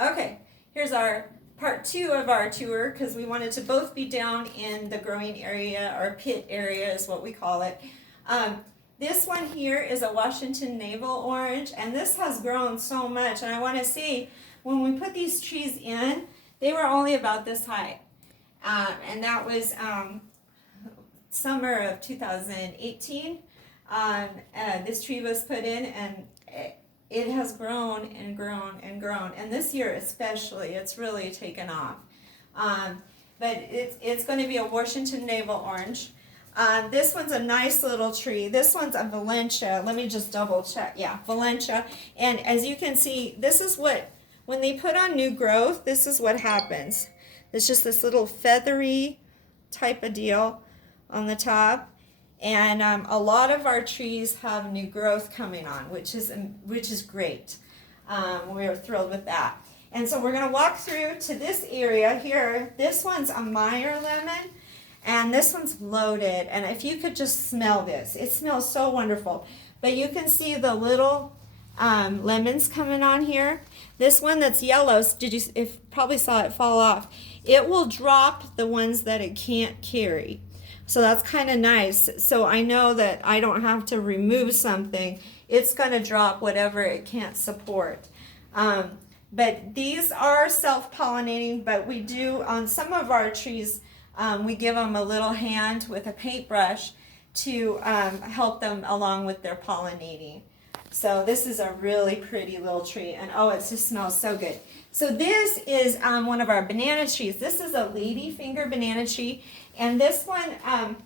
Okay, here's our part 2 of our tour because we wanted to both be down in the growing area, or pit area is what we call it. This one here is a Washington navel orange, and this has grown so much. And I want to see, when we put these trees in, they were only about this high. And that was summer of 2018. This tree was put in, and it has grown and grown and grown. And this year especially, it's really taken off. But it's going to be a Washington navel orange. This one's a nice little tree. This one's a Valencia. Let me just double check. Yeah, Valencia. And as you can see, this is what, when they put on new growth, this is what happens. It's just this little feathery type of deal on the top. And a lot of our trees have new growth coming on, which is great. We're thrilled with that. And so we're going to walk through to this area here. This one's a Meyer Lemon, and this one's loaded. And if you could just smell this, it smells so wonderful. But you can see the little lemons coming on here. This one that's yellow, probably saw it fall off. It will drop the ones that it can't carry. So that's kind of nice. So I know that I don't have to remove something. It's going to drop whatever it can't support. But these are self-pollinating, but we do, on some of our trees, we give them a little hand with a paintbrush to help them along with their pollinating. So this is a really pretty little tree, and oh, it just smells so good. So this is one of our banana trees. This is a Ladyfinger banana tree, and this one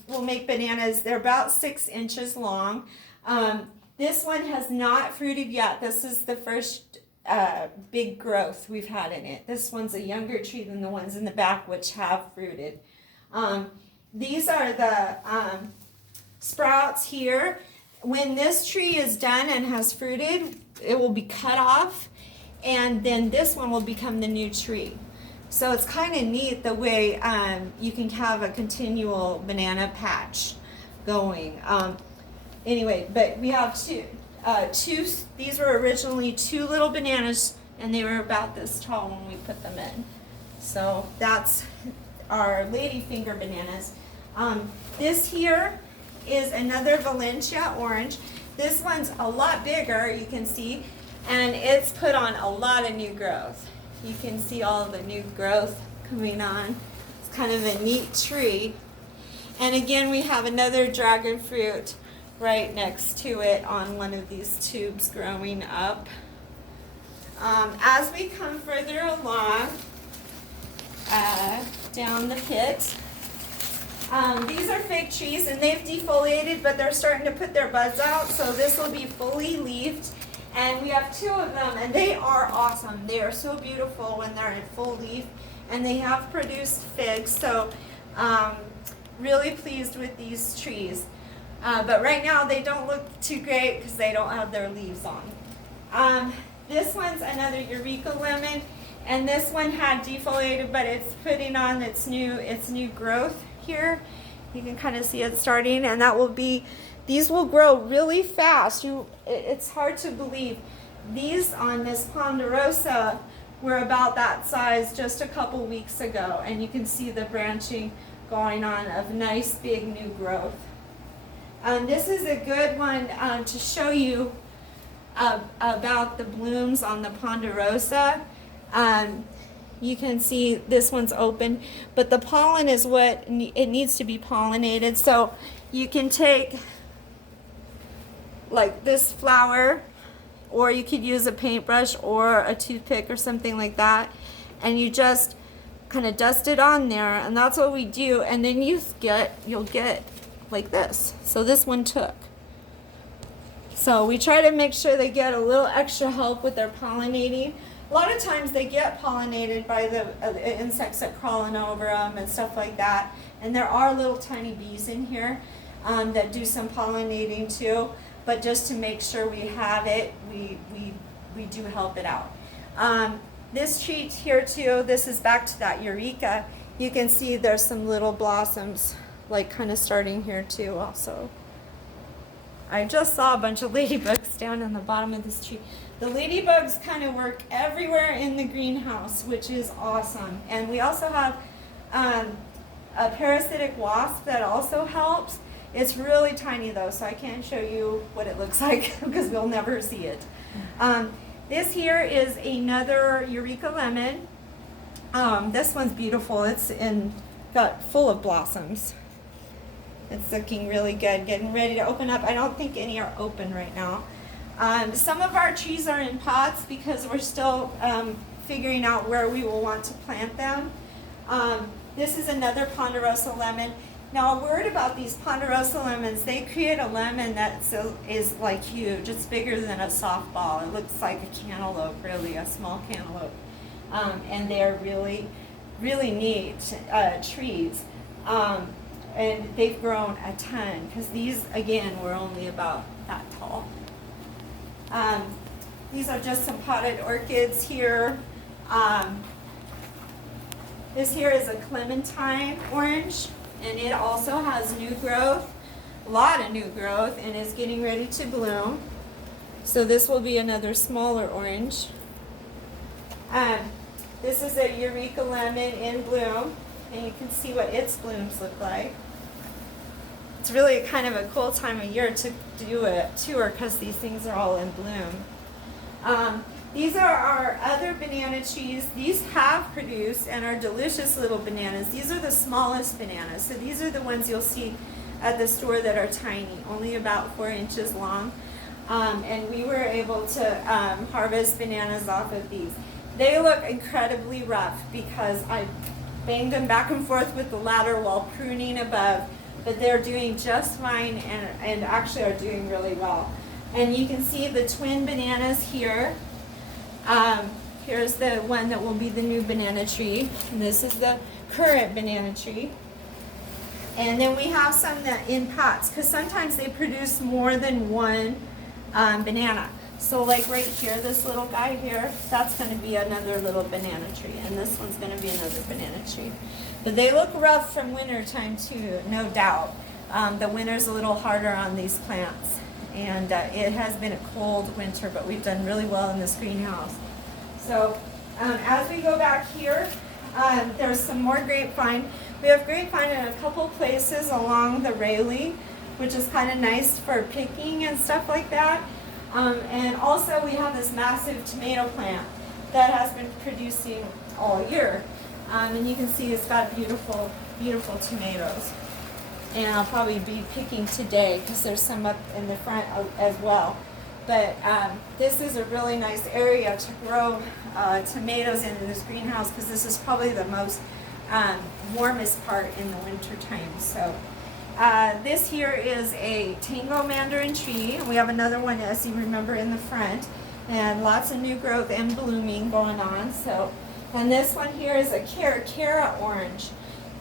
will make bananas. They're about 6 inches long. This one has not fruited yet. This is the first big growth we've had in it. This one's a younger tree than the ones in the back, which have fruited. These are the sprouts here. When this tree is done and has fruited, it will be cut off, and then this one will become the new tree. So it's kind of neat the way you can have a continual banana patch going. Anyway, but we have two. These were originally 2 little bananas, and they were about this tall when we put them in. So that's our Ladyfinger bananas. This here is another Valencia orange. This one's a lot bigger, you can see, and it's put on a lot of new growth. You can see all of the new growth coming on. It's kind of a neat tree. And again, we have another dragon fruit right next to it on one of these tubes growing up. As we come further along down the pit, these are fig trees, and they've defoliated, but they're starting to put their buds out, so this will be fully leafed. And we have 2 of them, and they are awesome. They are so beautiful when they're in full leaf, and they have produced figs, so really pleased with these trees. But right now they don't look too great because they don't have their leaves on. This one's another Eureka Lemon, and this one had defoliated, but it's putting on its new growth here. You can kind of see it starting, and that will be, these will grow really fast. It's hard to believe. These on this Ponderosa were about that size just a couple weeks ago, and you can see the branching going on of nice big new growth. This is a good one to show you about the blooms on the Ponderosa. You can see this one's open, but the pollen is what it needs to be pollinated. So you can take like this flower, or you could use a paintbrush or a toothpick or something like that, and you just kind of dust it on there, and that's what we do. And then you'll get like this. So this one took. So we try to make sure they get a little extra help with their pollinating. A lot of times they get pollinated by the insects that crawling over them and stuff like that. And there are little tiny bees in here that do some pollinating too. But just to make sure we have it, we do help it out. This tree here too, this is back to that Eureka. You can see there's some little blossoms like kind of starting here too also. I just saw a bunch of ladybugs down on the bottom of this tree. The ladybugs kind of work everywhere in the greenhouse, which is awesome. And we also have a parasitic wasp that also helps. It's really tiny though, so I can't show you what it looks like because we'll never see it. This here is another Eureka Lemon. This one's beautiful. It's got full of blossoms. It's looking really good, getting ready to open up. I don't think any are open right now. Some of our trees are in pots because we're still figuring out where we will want to plant them. This is another Ponderosa lemon. Now, a word about these Ponderosa lemons, they create a lemon that is like huge. It's bigger than a softball. It looks like a cantaloupe, really, a small cantaloupe. And they're really, really neat trees. And they've grown a ton because these, again, were only about that tall. These are just some potted orchids here. This here is a Clementine Orange, and it also has new growth, a lot of new growth, and is getting ready to bloom. So this will be another smaller orange. This is a Eureka Lemon in bloom, and you can see what its blooms look like. It's really kind of a cool time of year to do a tour because these things are all in bloom. These are our other banana trees. These have produced and are delicious little bananas. These are the smallest bananas. So these are the ones you'll see at the store that are tiny, only about 4 inches long. And we were able to harvest bananas off of these. They look incredibly rough because I banged them back and forth with the ladder while pruning above, but they're doing just fine and actually are doing really well. And you can see the twin bananas here. Here's the one that will be the new banana tree. And this is the current banana tree. And then we have some that in pots because sometimes they produce more than one banana. So like right here, this little guy here, that's going to be another little banana tree. And this one's going to be another banana tree. But they look rough from winter time too, no doubt. The winter's a little harder on these plants. And it has been a cold winter, but we've done really well in this greenhouse. So as we go back here, there's some more grapevine. We have grapevine in a couple places along the railing, which is kind of nice for picking and stuff like that. And also we have this massive tomato plant that has been producing all year. And you can see it's got beautiful, beautiful tomatoes. And I'll probably be picking today because there's some up in the front as well. But this is a really nice area to grow tomatoes in this greenhouse because this is probably the most warmest part in the winter time. So this here is a Tango Mandarin tree. We have another one, as you remember, in the front, and lots of new growth and blooming going on. So, and this one here is a Caracara Orange,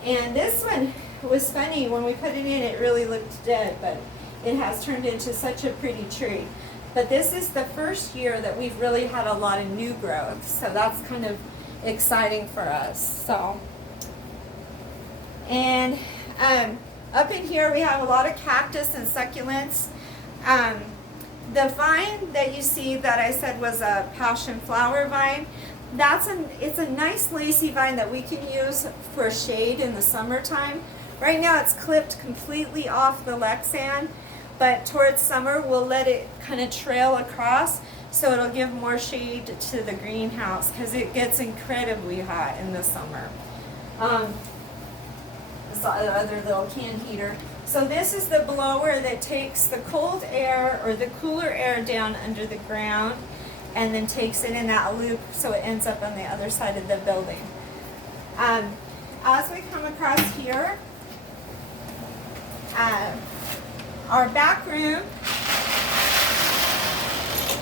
and this one was funny. When we put it in, it really looked dead, but it has turned into such a pretty tree. But this is the first year that we've really had a lot of new growth, so that's kind of exciting for us. So, and up in here we have a lot of cactus and succulents. The vine that you see that I said was a passion flower vine, it's a nice lacy vine that we can use for shade in the summertime. Right now it's clipped completely off the Lexan, but towards summer we'll let it kind of trail across so it'll give more shade to the greenhouse because it gets incredibly hot in the summer. This other little can heater. So this is the blower that takes the cold air or the cooler air down under the ground and then takes it in that loop so it ends up on the other side of the building. As we come across here, our back room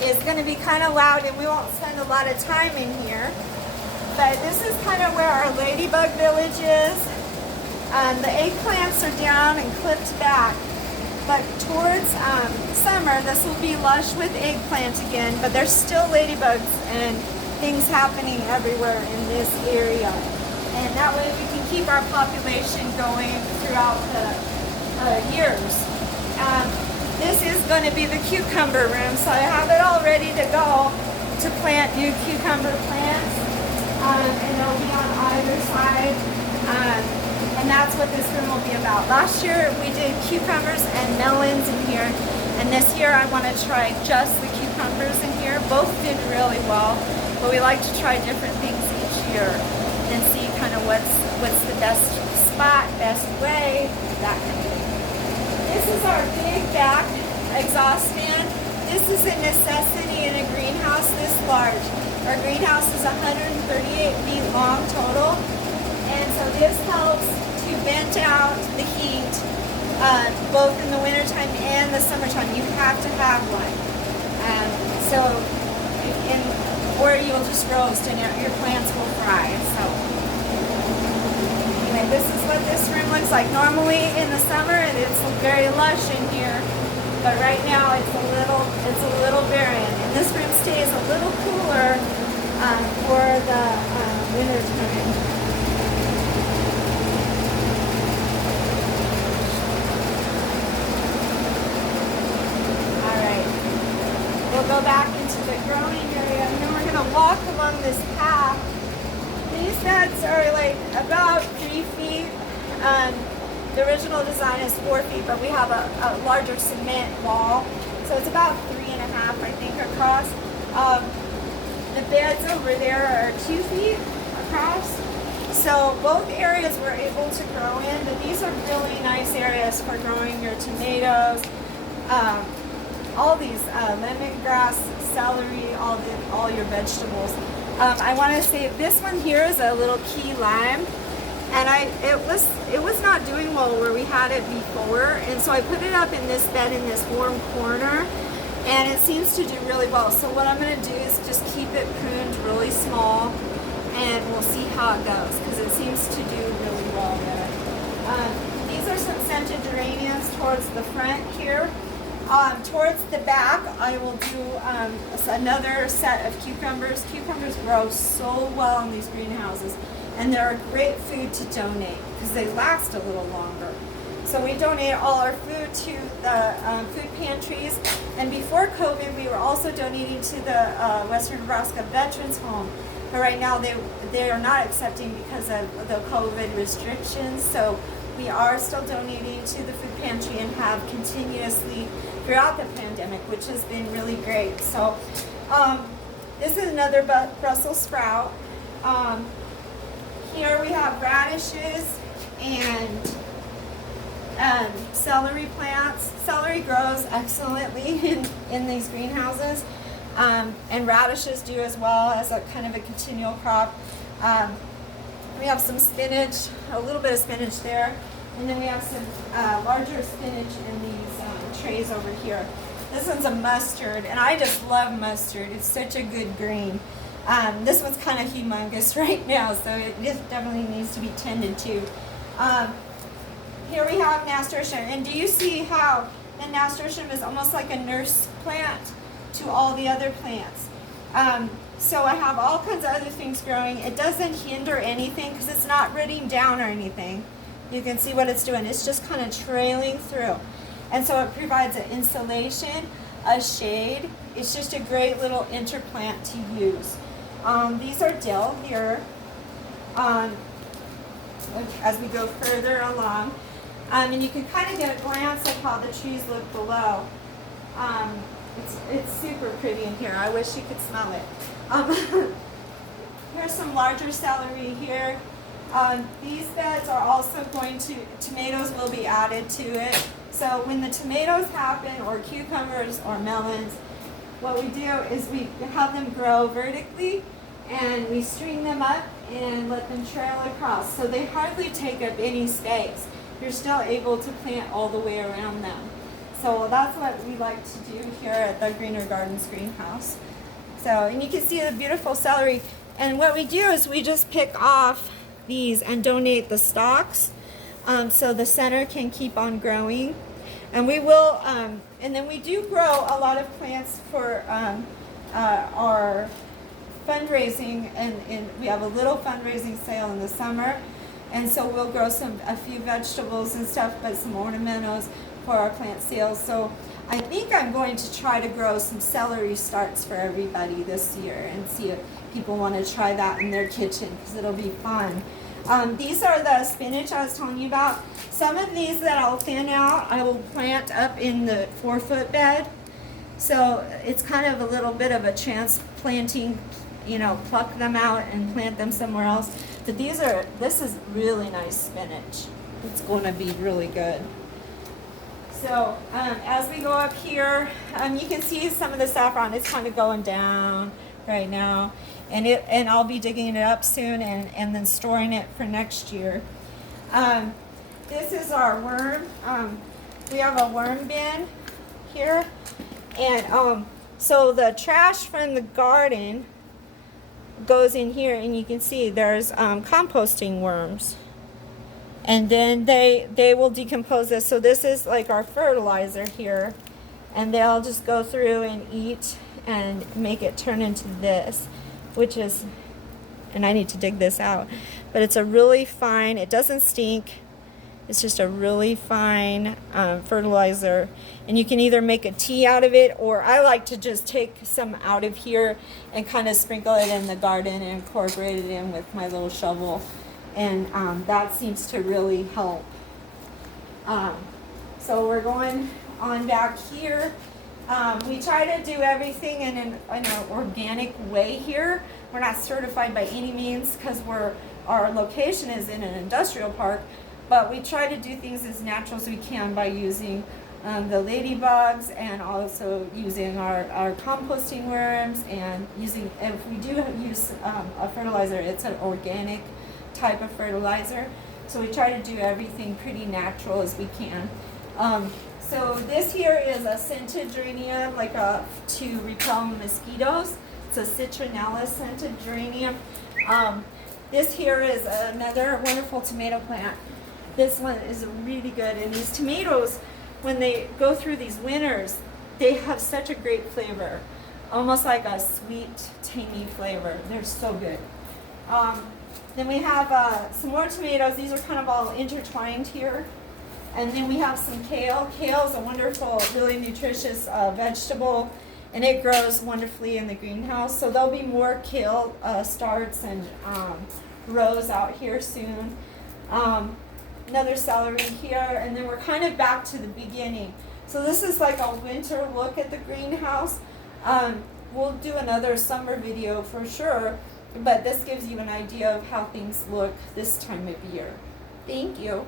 is going to be kind of loud and we won't spend a lot of time in here, but this is kind of where our ladybug village is. The eggplants are down and clipped back, but towards summer this will be lush with eggplant again, but there's still ladybugs and things happening everywhere in this area, and that way we can keep our population going throughout the years. This is going to be the cucumber room, so I have it all ready to go. to plant new cucumber plants, and they'll be on either side. And that's what this room will be about. Last year we did cucumbers and melons in here, and this year I want to try just the cucumbers in here. Both did really well, but we like to try different things each year and see kind of what's the best spot, best way, that kind of thing. This is our big back exhaust fan. This is a necessity in a greenhouse this large. Our greenhouse is 138 feet long total, and so this helps to vent out the heat both in the wintertime and the summertime. You have to have one. Or you'll just roast and your plants will fry. So anyway, this is what this room looks like. Normally in the summer it's very lush in here, but right now it's a little barren. And this room stays a little cooler for the winter time. All right, we'll go back into the growing area, and then we're going to walk along this path. These beds are like about 3 feet. The original design is 4 feet, but we have a larger cement wall, so it's about 3.5, I think, across. The beds over there are 2 feet across. So both areas we're able to grow in, but these are really nice areas for growing your tomatoes, all these lemongrass, celery, all your vegetables. I want to say this one here is a little key lime. And it was not doing well where we had it before, and so I put it up in this bed in this warm corner, and it seems to do really well. So what I'm going to do is just keep it pruned really small, and we'll see how it goes, because it seems to do really well there. These are some scented geraniums towards the front here. Towards the back, I will do another set of cucumbers. Cucumbers grow so well in these greenhouses. And they're a great food to donate because they last a little longer. So we donate all our food to the food pantries. And before COVID, we were also donating to the Western Nebraska Veterans Home. But right now, they are not accepting because of the COVID restrictions. So we are still donating to the food pantry and have continuously throughout the pandemic, which has been really great. So this is another Brussels sprout. Here we have radishes and celery plants. Celery grows excellently in these greenhouses, and radishes do as well as a kind of a continual crop. We have some spinach, a little bit of spinach there, and then we have some larger spinach in these trays over here. This one's a mustard, and I just love mustard. It's such a good green. This one's kind of humongous right now, so it just definitely needs to be tended to. Here we have nasturtium, and do you see how the nasturtium is almost like a nurse plant to all the other plants? So I have all kinds of other things growing. It doesn't hinder anything because it's not rooting down or anything. You can see what it's doing. It's just kind of trailing through. And so it provides an insulation, a shade. It's just a great little interplant to use. These are dill here as we go further along. And you can kind of get a glance at how the trees look below. It's super pretty in here. I wish you could smell it. Here's some larger celery here. These beds are also tomatoes will be added to it. So when the tomatoes happen, or cucumbers or melons, what we do is we have them grow vertically, and we string them up and let them trail across. So they hardly take up any space. You're still able to plant all the way around them. So that's what we like to do here at the Greener Gardens greenhouse. So, and you can see the beautiful celery. And what we do is we just pick off these and donate the stalks, so the center can keep on growing. And we will, and then we do grow a lot of plants for our fundraising, and we have a little fundraising sale in the summer. And so we'll grow a few vegetables and stuff, but some ornamentals for our plant sales. So I think I'm going to try to grow some celery starts for everybody this year and see if people want to try that in their kitchen because it'll be fun. These are the spinach I was telling you about. Some of these that I'll thin out, I will plant up in the 4-foot bed. So it's kind of a little bit of a transplanting, you know, pluck them out and plant them somewhere else. But this is really nice spinach. It's going to be really good. So as we go up here, you can see some of the saffron. It's kind of going down right now. And I'll be digging it up soon and then storing it for next year. This is our worm. We have a worm bin here. And so the trash from the garden goes in here, and you can see there's composting worms. And then they will decompose this. So this is like our fertilizer here. And they'll just go through and eat and make it turn into this, which is, and I need to dig this out, but it's a really fine, it doesn't stink. It's just a really fine fertilizer. And you can either make a tea out of it, or I like to just take some out of here and kind of sprinkle it in the garden and incorporate it in with my little shovel. And that seems to really help. So we're going on back here. We try to do everything in an organic way here. We're not certified by any means because our location is in an industrial park, but we try to do things as natural as we can by using the ladybugs and also using our composting worms, and using, if we do use a fertilizer, it's an organic type of fertilizer. So we try to do everything pretty natural as we can. So this here is a scented geranium, like to repel mosquitoes. It's a citronella scented geranium. This here is another wonderful tomato plant. This one is really good, and these tomatoes, when they go through these winters, they have such a great flavor, almost like a sweet, tangy flavor. They're so good. Then we have some more tomatoes. These are kind of all intertwined here. And then we have some kale. Kale is a wonderful, really nutritious vegetable, and it grows wonderfully in the greenhouse. So there'll be more kale starts and rows out here soon. Another celery here, and then we're kind of back to the beginning. So this is like a winter look at the greenhouse. We'll do another summer video for sure, but this gives you an idea of how things look this time of year. Thank you.